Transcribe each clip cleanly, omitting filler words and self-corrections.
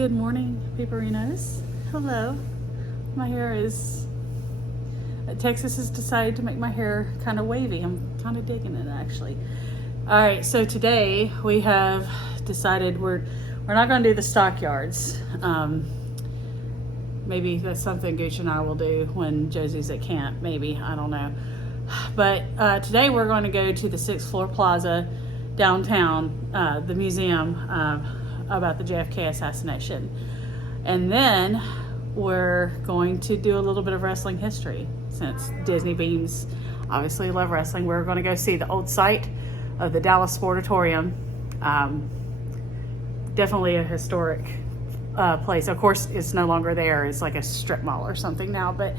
Good morning, Peeperinos. Hello. My hair is... Texas has decided to make my hair kind of wavy. I'm kind of digging it, actually. All right, so today we have decided we're not going to do the stockyards. Maybe that's something Gooch and I will do when Josie's at camp. Maybe, I don't know. But today we're going to go to the 6th floor plaza downtown, the museum about the JFK assassination. And then we're going to do a little bit of wrestling history. Since Disney Beans obviously love wrestling, we're going to go see the old site of the Dallas Sportatorium. Definitely a historic place. Of course, it's no longer there. It's like a strip mall or something now, but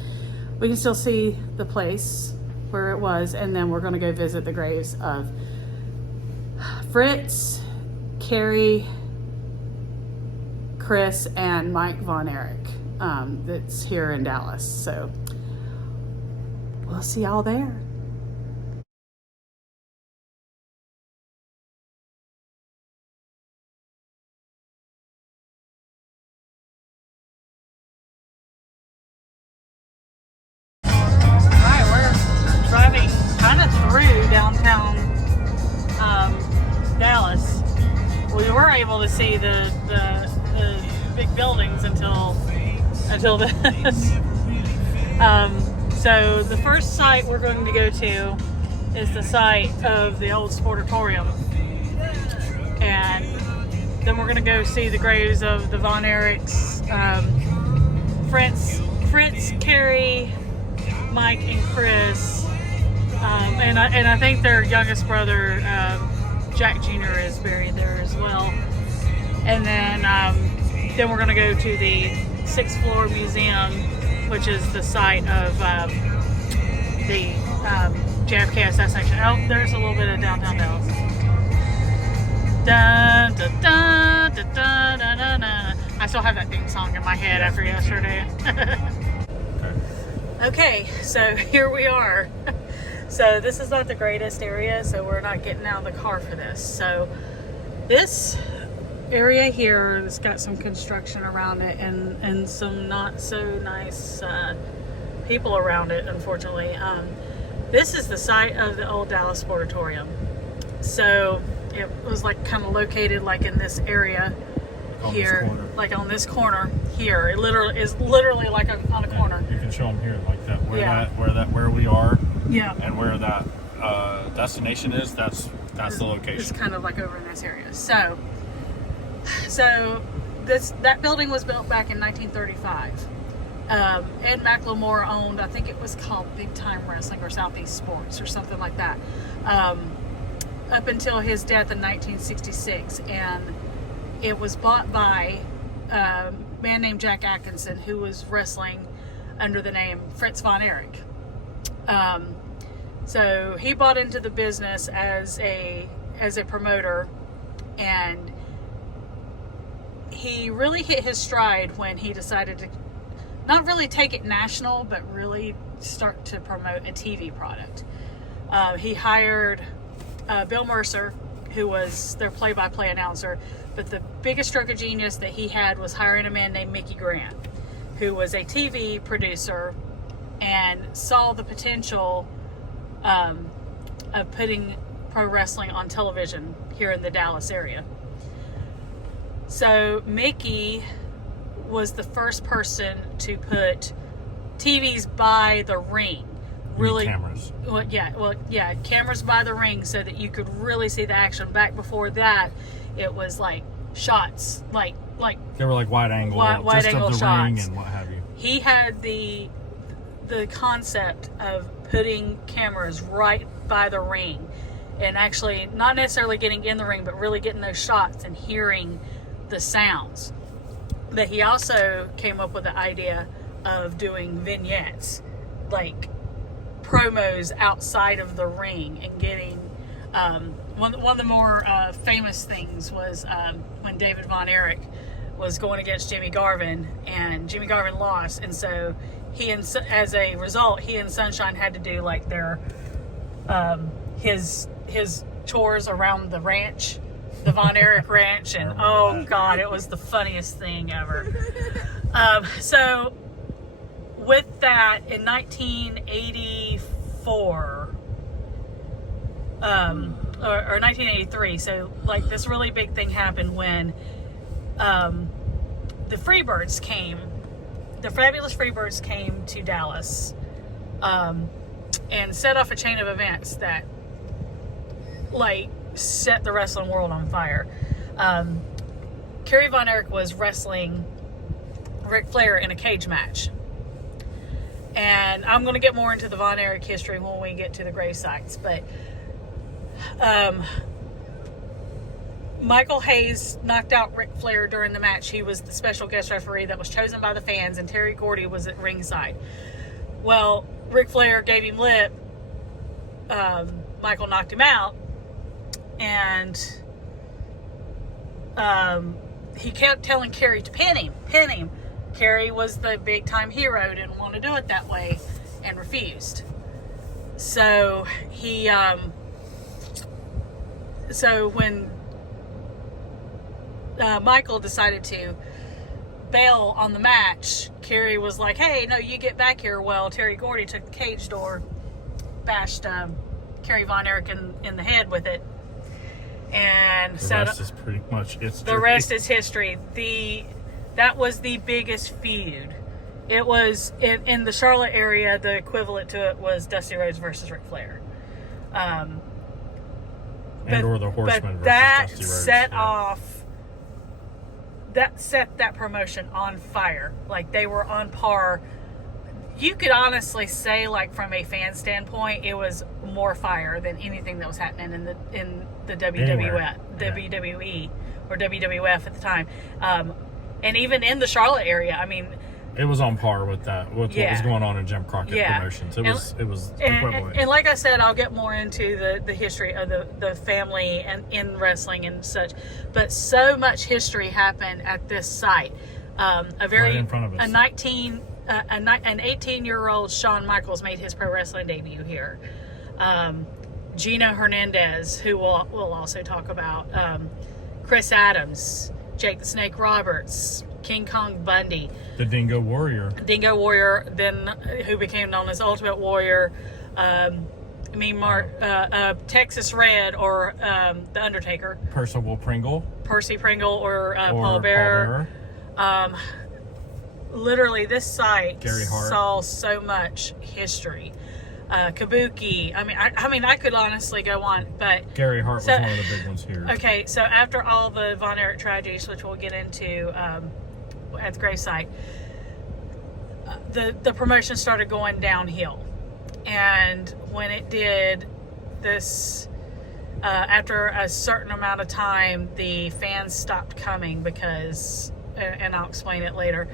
we can still see the place where it was. And then we're going to go visit the graves of Fritz, Carrie, Chris, and Mike Von Erich. That's here in Dallas. So we'll see y'all there. Alright, we're driving kind of through downtown Dallas. We were able to see the big buildings until this. So the first site we're going to go to is the site of the old Sportatorium, and then we're going to go see the graves of the Von Erichs, Fritz, Carrie, Mike, and Chris, and I think their youngest brother, Jack Jr. is buried there as well. And then we're going to go to the 6th floor museum, which is the site of the JFK assassination. Oh, there's a little bit of downtown Dallas. Dun, dun, dun, dun, dun, dun, dun, dun. I still have that theme song in my head after yesterday. Okay, so here we are. So this is not the greatest area, so we're not getting out of the car for this. So this area here has got some construction around it and some not so nice people around it, unfortunately. This is the site of the old Dallas Sportatorium. So it was like kind of located like in this area here, like on this corner here. It is literally like on a corner. You can show them here like that, where we are, yeah, and where that destination is. That's the location. It's kind of like over in this area. So that building was built back in 1935. Ed McLemore owned, I think it was called Big Time Wrestling or Southeast Sports or something like that, up until his death in 1966, and it was bought by a man named Jack Atkinson, who was wrestling under the name Fritz Von Erich. So he bought into the business as a promoter, and he really hit his stride when he decided to not really take it national, but really start to promote a TV product. He hired Bill Mercer, who was their play-by-play announcer, but the biggest stroke of genius that he had was hiring a man named Mickey Grant, who was a TV producer and saw the potential of putting pro wrestling on television here in the Dallas area. So Mickey was the first person to put TVs by the ring. Really, cameras. Cameras by the ring so that you could really see the action. Back before that, it was like shots, like they were like wide angle wide angle of the shots. ring and what have you. He had the concept of putting cameras right by the ring, and actually not necessarily getting in the ring, but really getting those shots and hearing the sounds. But he also came up with the idea of doing vignettes, like promos outside of the ring, and getting one of the more famous things was when David Von Erich was going against Jimmy Garvin, and Jimmy Garvin lost, and so as a result, he and Sunshine had to do like their his chores around the ranch the Von Erich Ranch, and oh God, it was the funniest thing ever. So with that, in 1984, or 1983, so like this really big thing happened when the Freebirds came, the Fabulous Freebirds came to Dallas, and set off a chain of events that like set the wrestling world on fire. Kerry Von Erich was wrestling Ric Flair in a cage match. And I'm going to get more into the Von Erich history when we get to the grave sites. But Michael Hayes knocked out Ric Flair during the match. He was the special guest referee that was chosen by the fans, and Terry Gordy was at ringside. Well, Ric Flair gave him lip. Michael knocked him out. And he kept telling Kerry to pin him. Kerry was the big time hero, didn't want to do it that way, and refused. So he, so when Michael decided to bail on the match, Kerry was like, "Hey, no, you get back here." Well, Terry Gordy took the cage door, bashed Kerry Von Erich in the head with it, and the rest is pretty much history. The rest is history. That was the biggest feud. It was in the Charlotte area. The equivalent to it was Dusty Rhodes versus Ric Flair, or the Horsemen versus that Dusty Rhodes. That set that promotion on fire. Like, they were on par. You could honestly say, like, from a fan standpoint, it was more fire than anything that was happening in the WWE or WWF at the time. And even in the Charlotte area, I mean, it was on par with that, with what was going on in Jim Crockett Promotions. It was equivalent. And like I said, I'll get more into the history of the family and in wrestling and such. But so much history happened at this site. Right in front of us. An 18-year-old Shawn Michaels made his pro wrestling debut here. Gino Hernandez, who we'll also talk about. Chris Adams, Jake the Snake Roberts, King Kong Bundy, the Dingo Warrior, then who became known as Ultimate Warrior, Texas Red, or the Undertaker, Percy Pringle, or Paul Bearer. Literally, this site saw so much history. Kabuki. I mean, I could honestly go on, but Gary Hart was one of the big ones here. Okay, so after all the Von Erich tragedies, which we'll get into at the gravesite, the promotion started going downhill, and when it did, this after a certain amount of time, the fans stopped coming because, and I'll explain it later.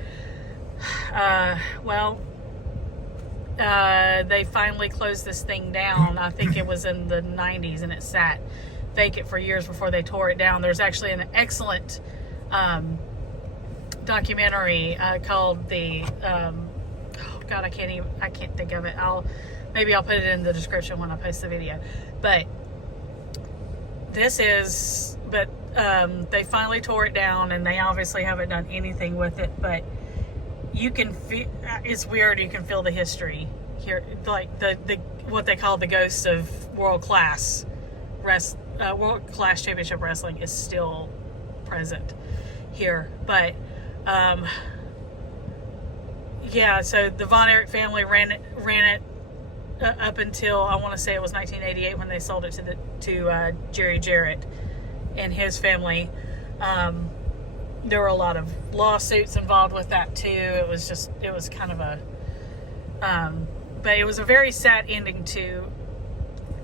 They finally closed this thing down. I think it was in the 90s, and it sat vacant for years before they tore it down. There's actually an excellent documentary called the I can't think of it. Maybe I'll put it in the description when I post the video. But they finally tore it down, and they obviously haven't done anything with it, but you can feel, it's weird, you can feel the history here, like the what they call the ghosts of world class championship wrestling is still present here. But so the Von Erich family ran it up until, I want to say it was 1988, when they sold it to Jerry Jarrett and his family. There were a lot of lawsuits involved with that too. It was kind of a, but it was a very sad ending to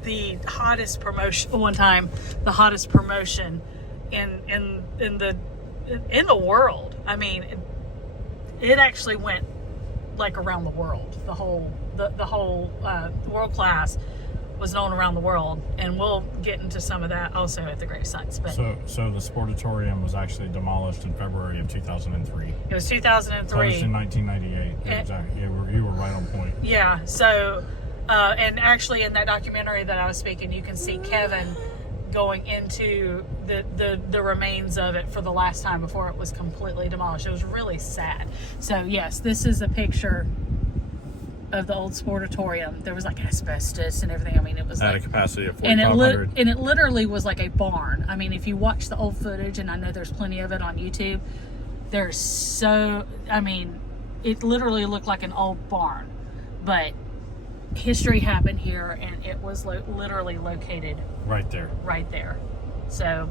the hottest promotion the hottest promotion in the world. I mean, it actually went like around the world. The whole world class was known around the world, and we'll get into some of that also at the grave sites. But so the Sportatorium was actually demolished in February of 2003. It was 2003. Closed in 1998. Exactly. You were right on point. Yeah. So, and actually in that documentary that I was speaking, you can see Kevin going into the remains of it for the last time before it was completely demolished. It was really sad. So yes, this is a picture of the old Sportatorium. There was like asbestos and everything. I mean, it was at like a capacity of 4,500. And it literally was like a barn. I mean, if you watch the old footage, and I know there's plenty of it on YouTube, it literally looked like an old barn. But history happened here, and it was literally located right there. So,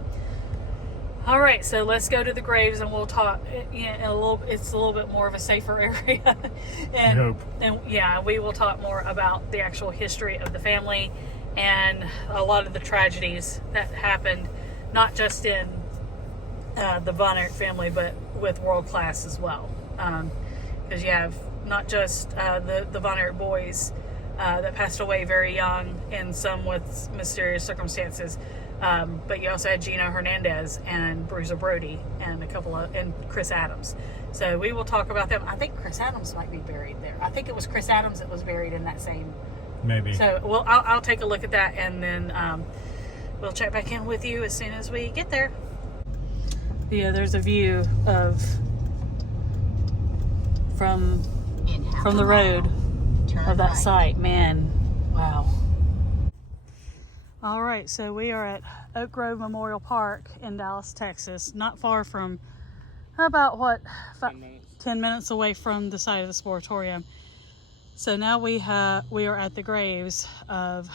all right, so let's go to the graves, and we'll talk. It's a little bit more of a safer area, and we will talk more about the actual history of the family and a lot of the tragedies that happened, not just in the Von Erich family, but with World Class as well, because you have not just the Von Erich boys that passed away very young, and some with mysterious circumstances. But you also had Gino Hernandez and Bruiser Brody and and Chris Adams. So we will talk about them. I think Chris Adams might be buried there. I think it was Chris Adams that was buried in that same. Maybe. So I'll take a look at that, and then we'll check back in with you as soon as we get there. Yeah, there's a view from the road of that site. Man, wow. All right, so we are at Oak Grove Memorial Park in Dallas, Texas, not far from, about 10 minutes away from the site of the Sportatorium. So now we are at the graves of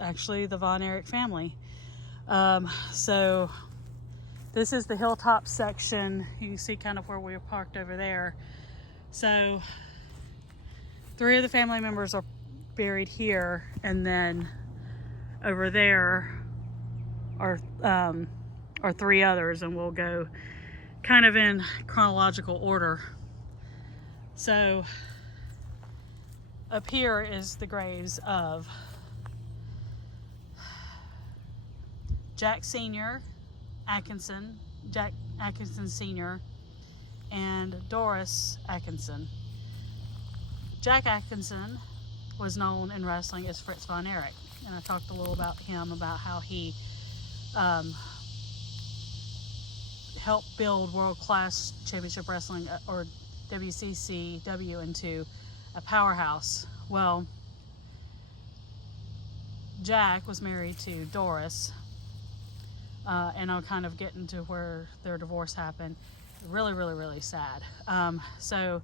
actually the Von Erich family. So this is the hilltop section. You can see kind of where we were parked over there. So 3 of the family members are buried here, and then over there are 3 others, and we'll go kind of in chronological order. So up here is the graves of Jack Sr. Atkinson, Jack Atkinson Sr., and Doris Atkinson. Jack Atkinson was known in wrestling as Fritz Von Erich, and I talked a little about him, about how he helped build World Class Championship Wrestling, or WCCW, into a powerhouse. Well, Jack was married to Doris, and I'll kind of get into where their divorce happened. Really, really, really sad. So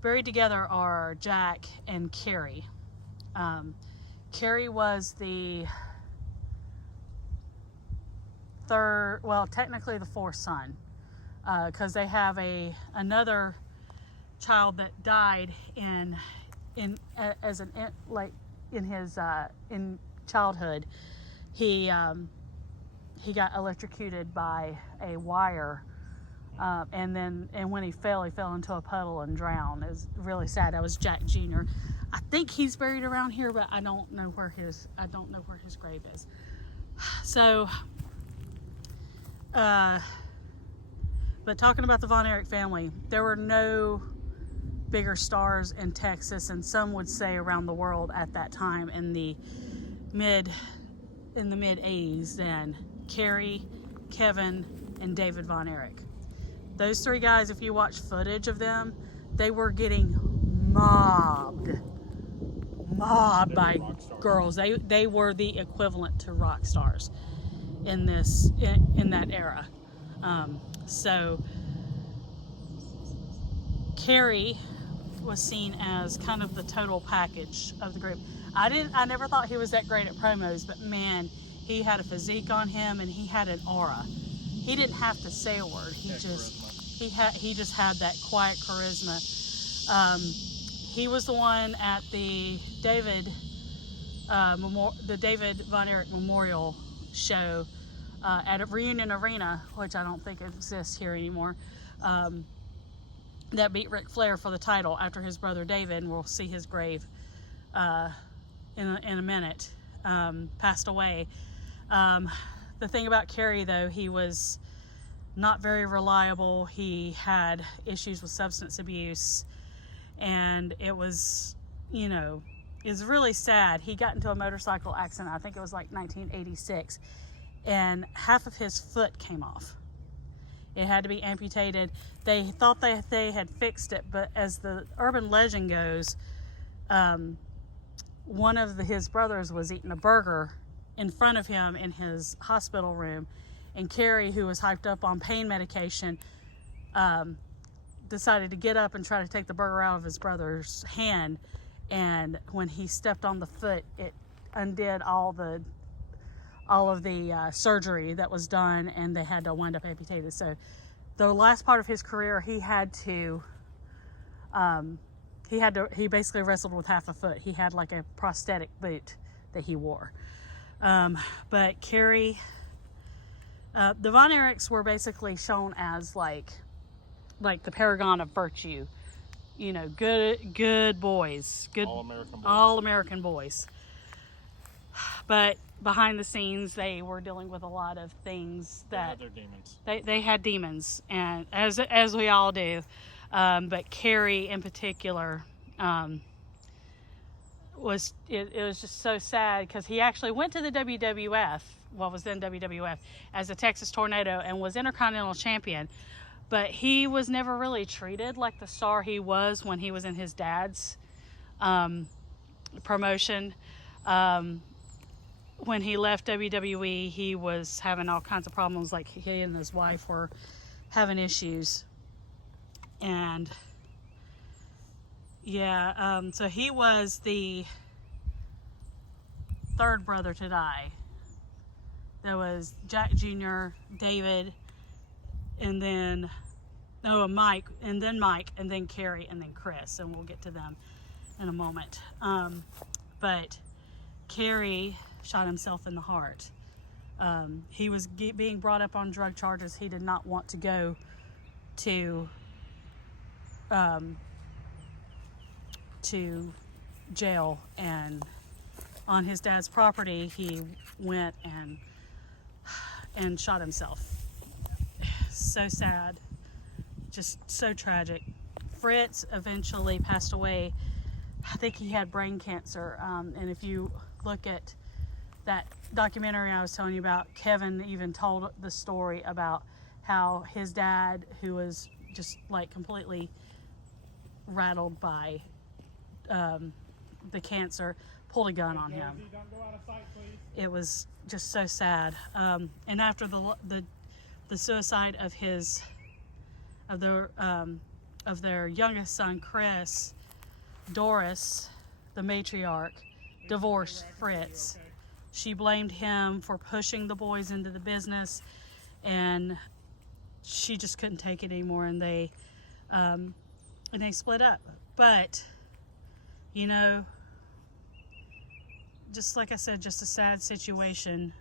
buried together are Jack and Carrie. Carrie was the technically the 4th son, because they have another child that died in childhood. He got electrocuted by a wire, and when he fell into a puddle and drowned. It was really sad. That was Jack Jr. I think he's buried around here, but I don't know where his grave is. So, but talking about the Von Erich family, there were no bigger stars in Texas, and some would say around the world at that time in the mid 80s than Carrie, Kevin, and David Von Erich. Those 3 guys, if you watch footage of them, they were getting mobbed by girls. They were the equivalent to rock stars in that era. So Carrie was seen as kind of the total package of the group. I never thought he was that great at promos, but man, he had a physique on him, and he had an aura. He didn't have to say a word. He just had that quiet charisma. He was the one at the David Von Erich Memorial show at a Reunion Arena, which I don't think exists here anymore, that beat Ric Flair for the title after his brother David, and we'll see his grave in a minute, passed away. The thing about Kerry, though, he was not very reliable. He had issues with substance abuse, and it was, is really sad. He got into a motorcycle accident. I think it was like 1986, and half of his foot came off. It had to be amputated. They thought they had fixed it, but as the urban legend goes, one of his brothers was eating a burger in front of him in his hospital room, and Carrie, who was hyped up on pain medication, decided to get up and try to take the burger out of his brother's hand, and when he stepped on the foot, it undid all of the surgery that was done, and they had to wind up amputated. So the last part of his career, he basically wrestled with half a foot. He had like a prosthetic boot that he wore. But Carrie, the Von Erichs were basically shown as like the paragon of virtue. You know, good boys, good all American boys. But behind the scenes, they were dealing with a lot of things that they had their demons. They had demons, and as we all do. But Carrie in particular, it was just so sad, because he actually went to the WWF, what was then WWF, as a Texas Tornado, and was Intercontinental Champion. But he was never really treated like the star he was when he was in his dad's promotion. When he left WWE, he was having all kinds of problems, like he and his wife were having issues. And yeah, so he was the third brother to die. There was Jack Jr., David, and then Mike, and then Carrie, and then Chris, and we'll get to them in a moment. But Carrie shot himself in the heart. He was being brought up on drug charges. He did not want to go to jail, and on his dad's property he went and shot himself. So sad, just so tragic. Fritz eventually passed away. I think he had brain cancer, and if you look at that documentary I was telling you about, Kevin even told the story about how his dad, who was just like completely rattled by the cancer, pulled a gun on him. Josie, don't go out of sight, please. It was just so sad. And after the suicide of their youngest son, Chris, Doris, the matriarch, divorced Fritz. She blamed him for pushing the boys into the business, and she just couldn't take it anymore, and they split up. But you know, just like I said, just a sad situation.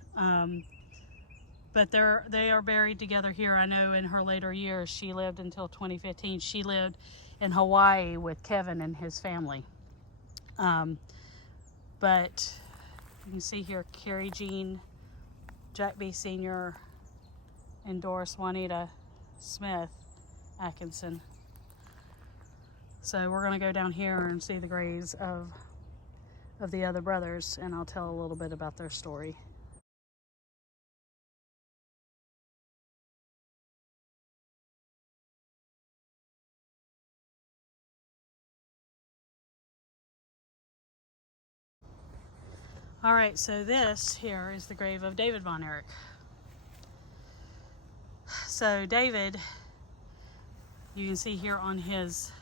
But they are buried together here. I know in her later years, she lived until 2015. She lived in Hawaii with Kevin and his family. But you can see here Carrie Jean, Jack B. Sr., and Doris Juanita Smith Atkinson. So we're going to go down here and see the graves of the other brothers, and I'll tell a little bit about their story. All right, so this here is the grave of David Von Erich. So David, you can see here on his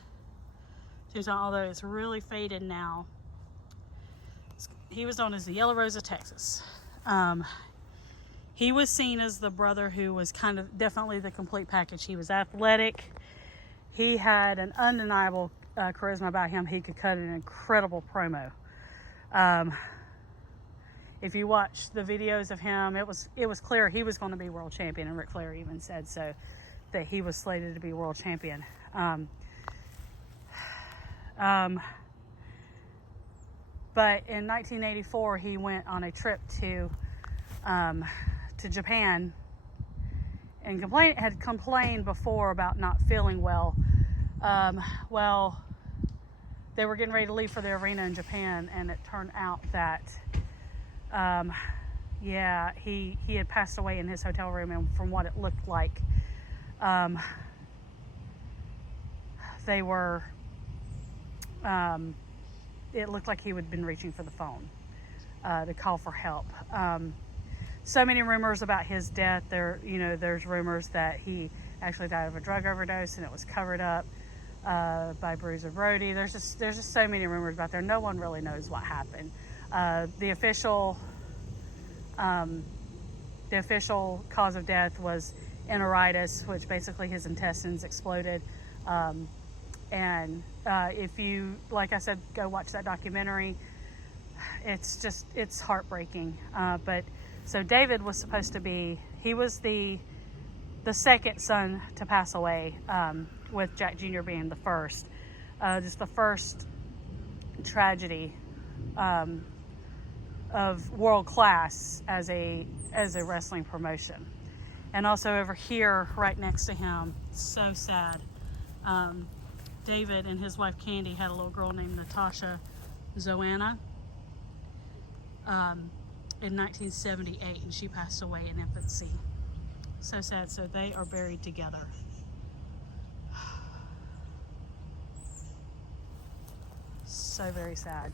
tombstone, although it's really faded now, he was known as the Yellow Rose of Texas. He was seen as the brother who was kind of definitely the complete package. He was athletic. He had an undeniable charisma about him. He could cut an incredible promo. If you watch the videos of him, it was clear he was going to be world champion, and Ric Flair even said so, that he was slated to be world champion. But in 1984, he went on a trip to Japan, and had complained before about not feeling well. Well, they were getting ready to leave for the arena in Japan, and it turned out that, yeah, he had passed away in his hotel room, and from what it looked like, they were, it looked like he had been reaching for the phone to call for help. So many rumors about his death. There's rumors that he actually died of a drug overdose and it was covered up by Bruiser Brody. There's just so many rumors about there. No one really knows what happened. The official cause of death was enteritis, which basically his intestines exploded. And if you, like I said, go watch that documentary, it's heartbreaking. But so David was supposed to be, he was the second son to pass away, with Jack Jr. being the first. Just the first tragedy of world class as a wrestling promotion. And also over here, right next to him, so sad. David and his wife Candy had a little girl named Natasha Zoanna in 1978, and she passed away in infancy. So sad. So they are buried together. So very sad.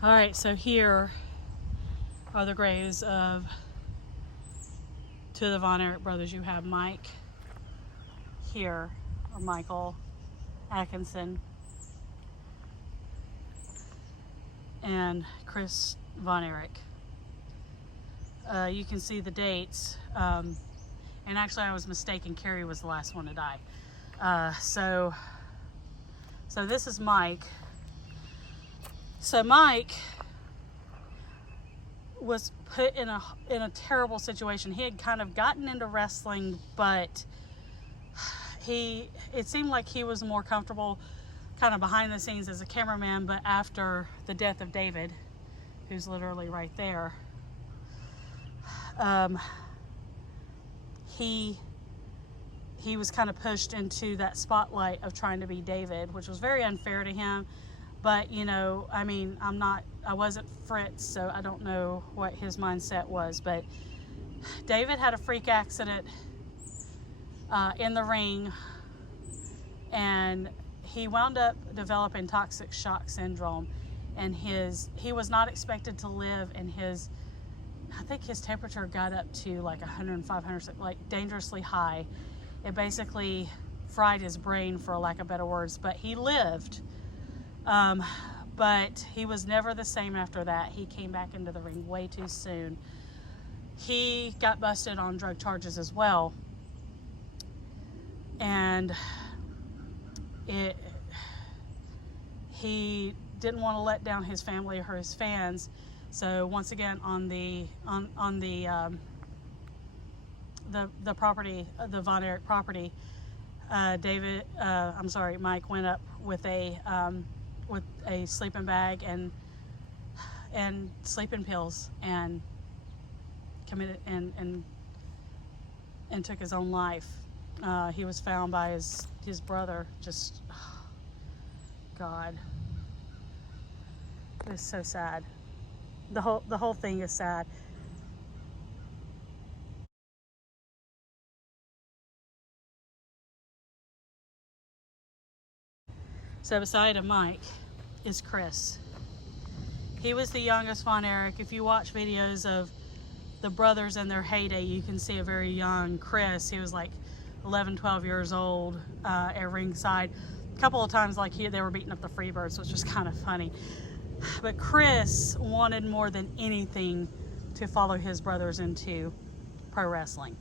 All right, so here are the graves of two of the Von Erich brothers. You have Mike here, or Michael Atkinson, and Chris Von Erich. You can see the dates, and actually I was mistaken. Carrie was the last one to die. So this is Mike. So Mike was put in a terrible situation. He had kind of gotten into wrestling, but it seemed like he was more comfortable kind of behind the scenes as a cameraman. But after the death of David, who's literally right there, he was kind of pushed into that spotlight of trying to be David, which was very unfair to him. But, I mean, I wasn't Fritz, so I don't know what his mindset was. But David had a freak accident in the ring, and he wound up developing toxic shock syndrome. And he was not expected to live, and I think his temperature got up to like 105, 106, like dangerously high. It basically fried his brain, for lack of better words, but he lived. But he was never the same after that. He came back into the ring way too soon. He got busted on drug charges as well. And he didn't want to let down his family or his fans. So once again, on the property, the Von Erich property, Mike went up with a sleeping bag and sleeping pills, and committed and took his own life. He was found by his brother. Just, God, it's so sad. The whole thing is sad. So beside Mike is Chris. He was the youngest Von Erich. If you watch videos of the brothers in their heyday, you can see a very young Chris. He was like 11, 12 years old at ringside. A couple of times they were beating up the Freebirds, which was kind of funny. But Chris wanted more than anything to follow his brothers into pro wrestling.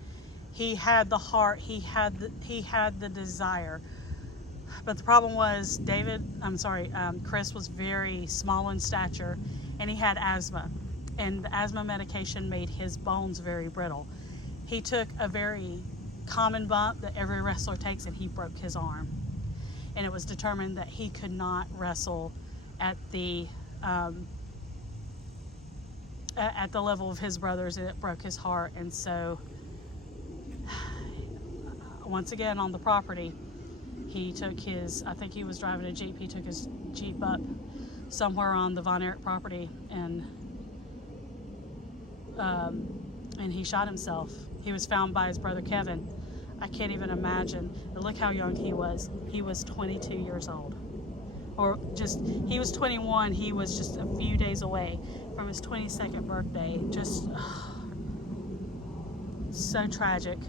He had the heart, he had the desire. But the problem was Chris was very small in stature, and he had asthma. And the asthma medication made his bones very brittle. He took a very common bump that every wrestler takes, and he broke his arm. And it was determined that he could not wrestle at the at the level of his brothers, and it broke his heart. And so once again on the property, he took his, I think he was driving a Jeep, he took his Jeep up somewhere on the Von Erich property, and he shot himself. He was found by his brother Kevin. I can't even imagine. But look how young he was. He was 22 years old. Or just, he was 21. He was just a few days away from his 22nd birthday. Just so tragic.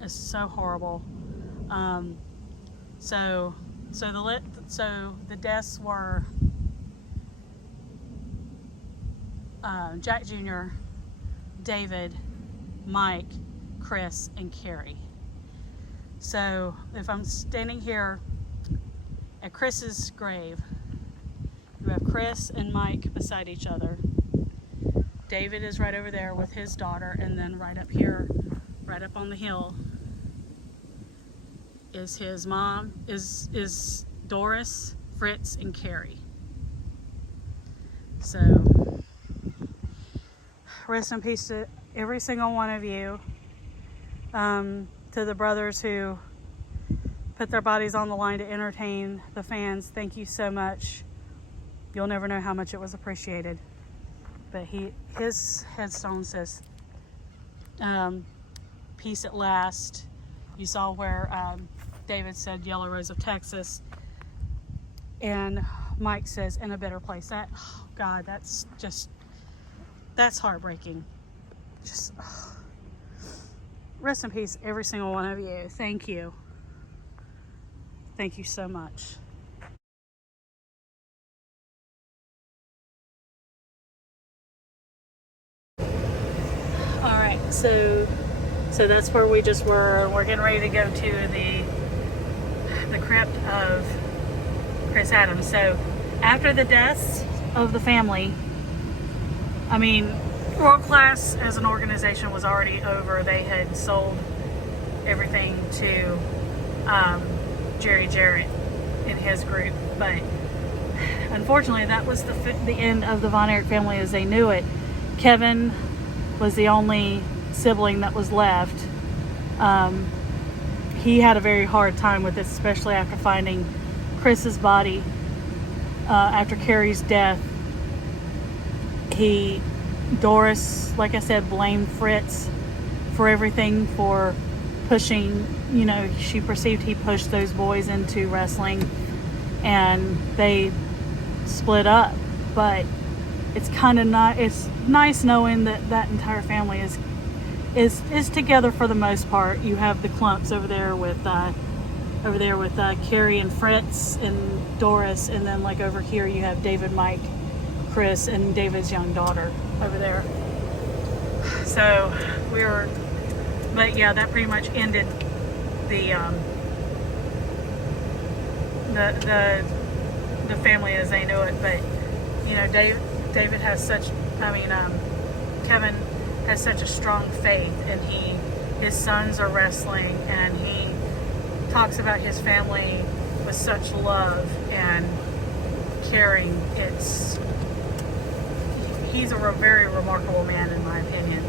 It's so horrible. So the deaths were Jack Jr., David, Mike, Chris, and Carrie. So if I'm standing here at Chris's grave, you have Chris and Mike beside each other. David is right over there with his daughter, and then right up here, right up on the hill, is his mom, is Doris, Fritz, and Carrie. So rest in peace to every single one of you. To the brothers who put their bodies on the line to entertain the fans, thank you so much. You'll never know how much it was appreciated. But his headstone says, peace at last. You saw where David said Yellow Rose of Texas, and Mike says in a better place. That, oh God, that's heartbreaking. Just rest in peace, every single one of you. Thank you. Thank you so much. All right, so that's where we just were. We're getting ready to go to the crypt of Chris Adams. So after the deaths of the family, I mean, World Class as an organization was already over. They had sold everything to Jerry Jarrett and his group, but unfortunately that was the end of the Von Erich family as they knew it. Kevin was the only sibling that was left. He had a very hard time with this, especially after finding Chris's body after Carrie's death. Doris, like I said, blamed Fritz for everything, for pushing, she perceived he pushed those boys into wrestling, and they split up. But it's kind of not, it's nice knowing that entire family is together for the most part. You have the clumps over there with Carrie and Fritz and Doris, and then like over here you have David, Mike, Chris, and David's young daughter over there. So but yeah, that pretty much ended the family as they knew it. But David has such, Kevin has such a strong faith, and his sons are wrestling, and he talks about his family with such love and caring. He's a very remarkable man, in my opinion.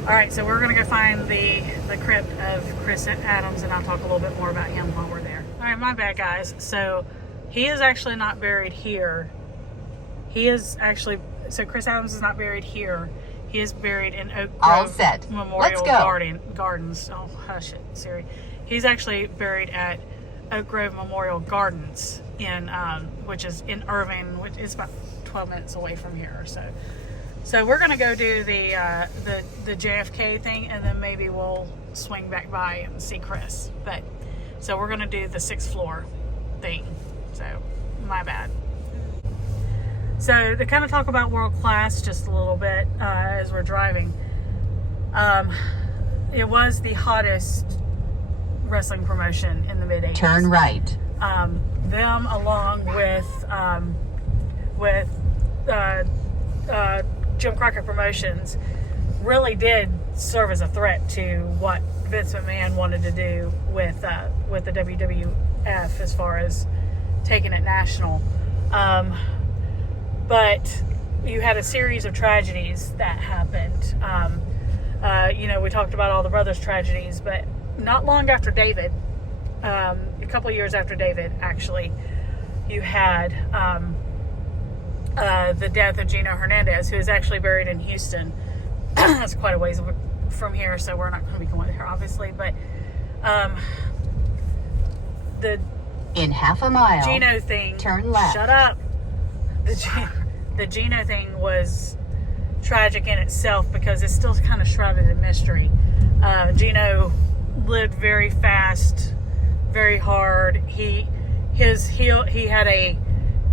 All right, so we're going to go find the crypt of Chris Adams, and I'll talk a little bit more about him while we're there. All right, my bad, guys. So he is actually not buried here. So Chris Adams is not buried here. He is buried in Oak Grove Memorial Gardens. Oh, hush it, Siri. He's actually buried at Oak Grove Memorial Gardens which is in Irving, which is about 12 minutes away from here or so. So we're gonna go do the JFK thing, and then maybe we'll swing back by and see Chris. So we're gonna do the 6th floor thing. So my bad. So to kind of talk about World Class just a little bit as we're driving, it was the hottest wrestling promotion in the mid-80s. Turn right. Them along with Jim Crockett Promotions really did serve as a threat to what Vince McMahon wanted to do with the WWF as far as taking it national. But you had a series of tragedies that happened. We talked about all the brothers' tragedies, but not long after David, a couple of years after David, actually, you had the death of Gino Hernandez, who is actually buried in Houston. That's quite a ways from here, so we're not going to be going there, obviously. But in half a mile, Gino thing. Turn left. Shut up. The Gino thing was tragic in itself because it's still kind of shrouded in mystery. Gino lived very fast, very hard. He had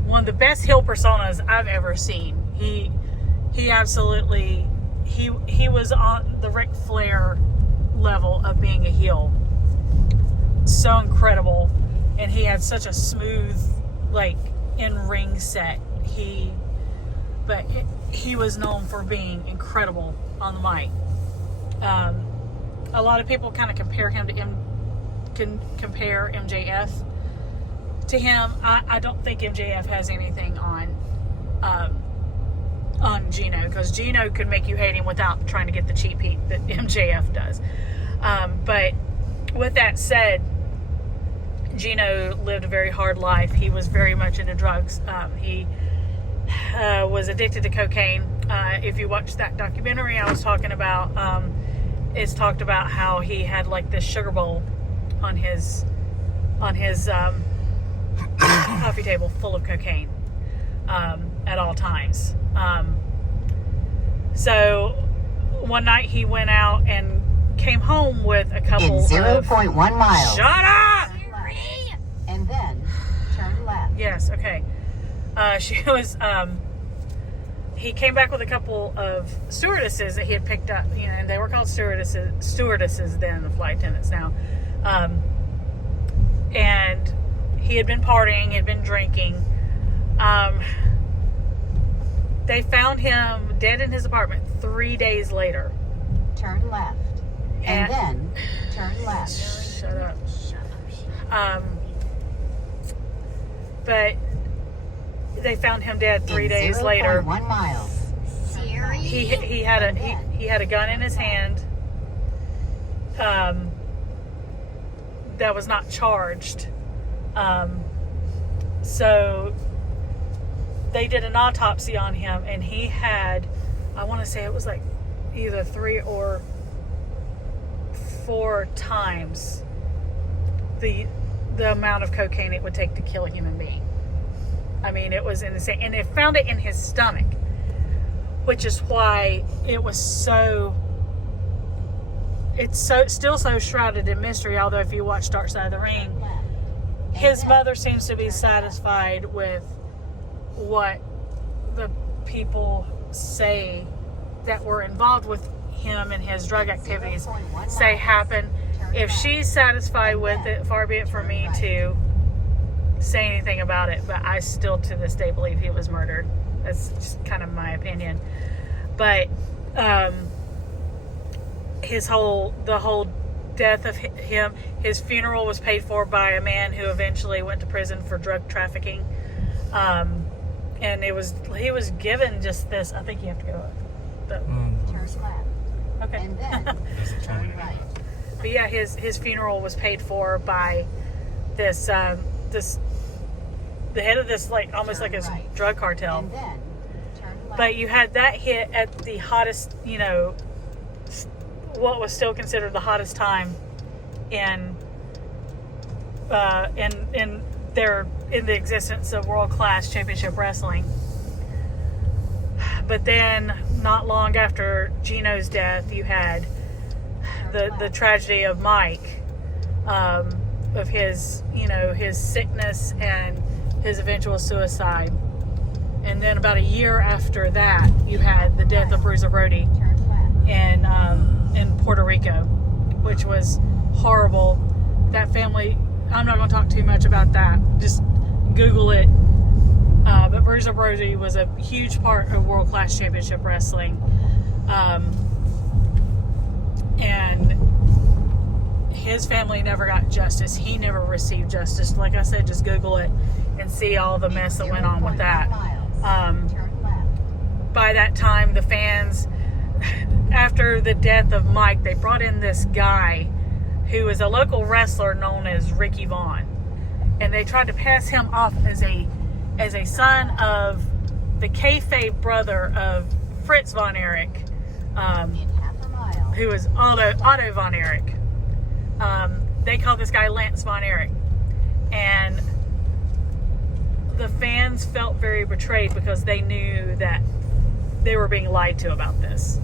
one of the best heel personas I've ever seen. He absolutely he was on the Ric Flair level of being a heel. So incredible, and he had such a smooth, in-ring set. But he was known for being incredible on the mic. A lot of people kind of compare him to compare MJF to him. I don't think MJF has anything on Gino, because Gino could make you hate him without trying to get the cheap heat that MJF does. But with that said, Gino lived a very hard life. He was very much into drugs. He was addicted to cocaine. If you watch that documentary I was talking about, it's talked about how he had this sugar bowl on his coffee table full of cocaine at all times. So one night he went out and came home with a couple in 0.1 miles. Shut up! And then turn left. Yes, okay. He came back with a couple of stewardesses that he had picked up, and they were called stewardesses then, the flight attendants now. And he had been partying, had been drinking. They found him dead in his apartment 3 days later. Turn left. And then turn left. Shut up. But they found him dead 3 days later. 1 mile. He had a gun in his hand that was not charged. So they did an autopsy on him, and he had, I want to say it was either 3 or 4 times the amount of cocaine it would take to kill a human being. I mean, it was insane. And they found it in his stomach, which is why it was still so shrouded in mystery. Although if you watch Dark Side of the Ring, his mother seems to be satisfied with what the people say that were involved with him and his drug activities say happened. If she's satisfied with it, far be it from me to say anything about it, but I still to this day believe he was murdered. That's just kind of my opinion. But the whole death of him, his funeral was paid for by a man who eventually went to prison for drug trafficking, and he was given just this. I think you have to go turn left. Okay. And then turn right. But yeah, his funeral was paid for by this the head of this almost like a drug cartel. And then turn left. But you had that hit at the hottest, what was still considered the hottest time in the existence of world-class championship wrestling. But then, not long after Gino's death, you had the tragedy of Mike, of his sickness and his eventual suicide. And then about a year after that, you had the death of Bruiser Brody in Puerto Rico, which was horrible. That family, I'm not going to talk too much about that. Just Google it. But Bruiser Brody was a huge part of World Class Championship Wrestling. And his family never got justice. He never received justice. Like I said, just Google it and see all the mess that went on with that. by that time, the fans, after the death of Mike, they brought in this guy who was a local wrestler known as Ricky Vaughn, and they tried to pass him off as a son of the kayfabe brother of Fritz Von Erich, who was Otto Von Erich. They called this guy Lance Von Erich, and the fans felt very betrayed because they knew that they were being lied to about this.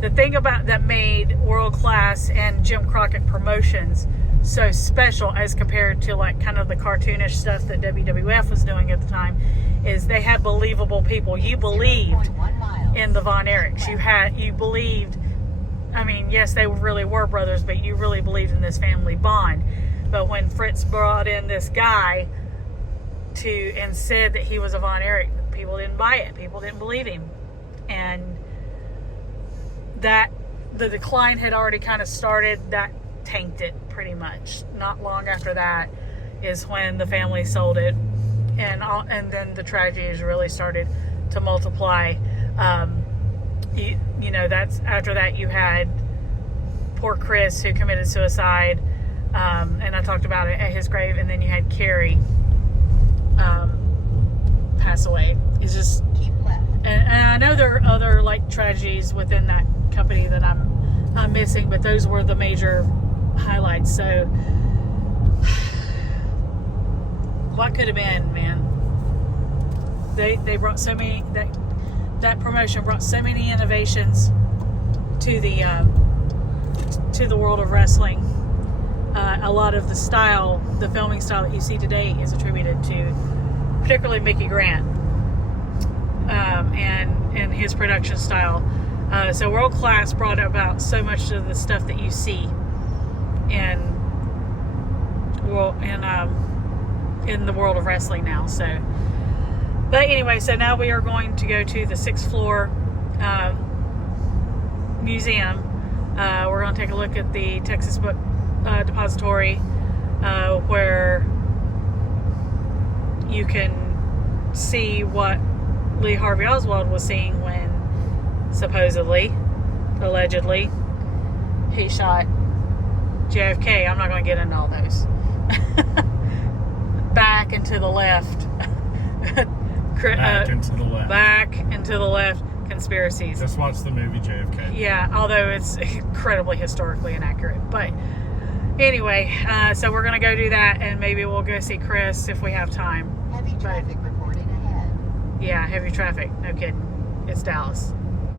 The thing about that made World Class and Jim Crockett Promotions so special as compared to like kind of the cartoonish stuff that WWF was doing at the time is they had believable people. You believed in the Von Erichs. You believed, I mean, yes, they really were brothers, but you really believed in this family bond. But when Fritz brought in this guy and said that he was a Von Erich, people didn't buy it. People didn't believe him. And that the decline had already kind of started. That tanked it pretty much. Not long after that is when the family sold it, and then the tragedies really started to multiply. You know, that's after that you had poor Chris who committed suicide, and I talked about it at his grave, and then you had Carrie pass away. It's just, and I know there are other like tragedies within that company that I'm missing, but those were the major highlights. So what could have been, man? They brought so many, that promotion brought so many innovations to the world of wrestling. A lot of the filming style that you see today is attributed to particularly Mickey Grant and his production style. So World Class brought about so much of the stuff that you see in the world of wrestling now. So, but anyway, so now we are going to go to the 6th floor museum. We're going to take a look at the Texas Book Depository, where you can see what Lee Harvey Oswald was seeing when allegedly, he shot JFK. I'm not going to get into all those. Back and to the left. Back and to the left. Back and to the left. Conspiracies. Just watch the movie JFK. Yeah, although it's incredibly historically inaccurate. But anyway, so we're going to go do that, and maybe we'll go see Chris if we have time. Heavy traffic reporting ahead. Yeah, heavy traffic. No kidding. It's Dallas.